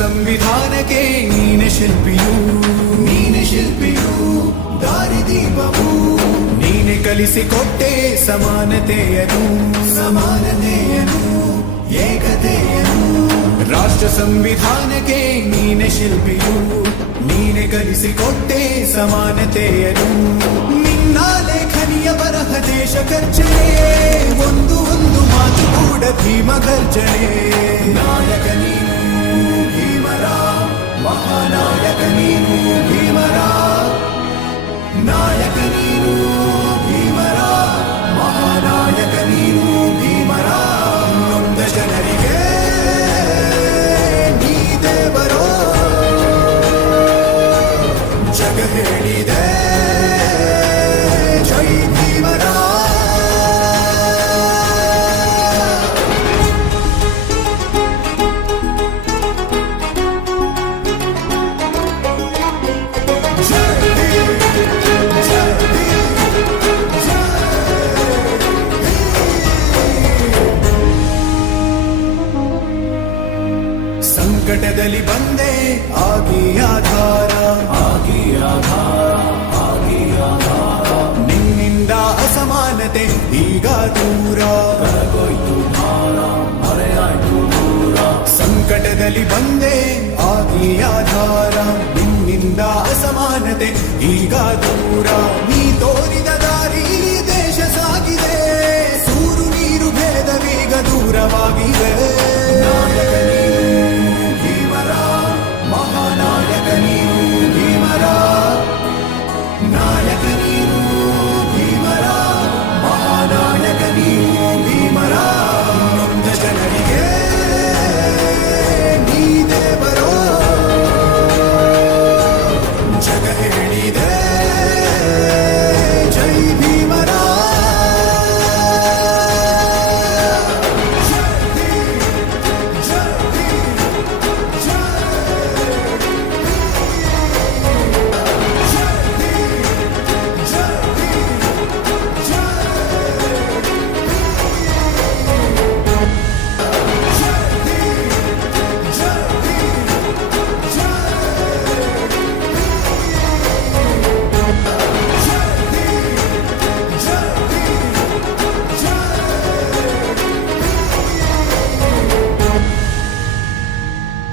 ಸಂವಿಧಾನಕ್ಕೆ ನೀನೆ ಶಿಲ್ಪಿಯು, ನೀನೆ ಶಿಲ್ಪಿಯು, ದಾರಿದೀಪವು ನೀನೆ ಕಲಿಸಿಕೊಟ್ಟೆ ಸಮಾನತೆಯನು, ಸಮಾನತೆಯನು, ಏಕತೆಯನು. ರಾಷ್ಟ್ರ ಸಂವಿಧಾನಕ್ಕೆ ನೀನೆ ಶಿಲ್ಪಿಯು, ನೀನೆ ಕಲಿಸಿಕೊಟ್ಟೆ ಸಮಾನತೆಯನು. ನಿನ್ನ ಲೇಖನಿಯ ಬರಹ ದೇಶ ಖರ್ಚನೆ, ಒಂದು ಒಂದು ಮಾತು ಕೂಡ ಭೀಮ ಗರ್ಜನೆ. ನಾಯಕ ನೀನು ಭೀಮರ, ಮಹಾನಾಯಕ ನೀನು ಭೀಮರ, ನಾಯಕ ನೀನು ಭೀಮರ, ಮಹಾನಾಯಕ ನೀನು ಭೀಮರ. ನೊಂದ ಜನರಿಗೆ ನೀ ದೇವರೋ ಜಗ ಹೇಳಿದೆ ಜೈ ಭೀಮರ. ಸಂಕಟದಲ್ಲಿ ಬಂದೆ ಆಗಿ ಆಧಾರ, ಆಗಿ ಆಧಾರ, ಆಗಿ ಆಧಾರ. ನಿನ್ನಿಂದ ಅಸಮಾನತೆ ಈಗ ದೂರ, ಕರಗೋಯ್ತು ಭಾರ, ಮರೆಯಾಯ್ತು ದೂರ. ಸಂಕಟದಲ್ಲಿ ಬಂದೆ ಆಗಿ ಆಧಾರ, ನಿನ್ನಿಂದ ಅಸಮಾನತೆ ಈಗ ದೂರ. ನೀ ತೋರಿದ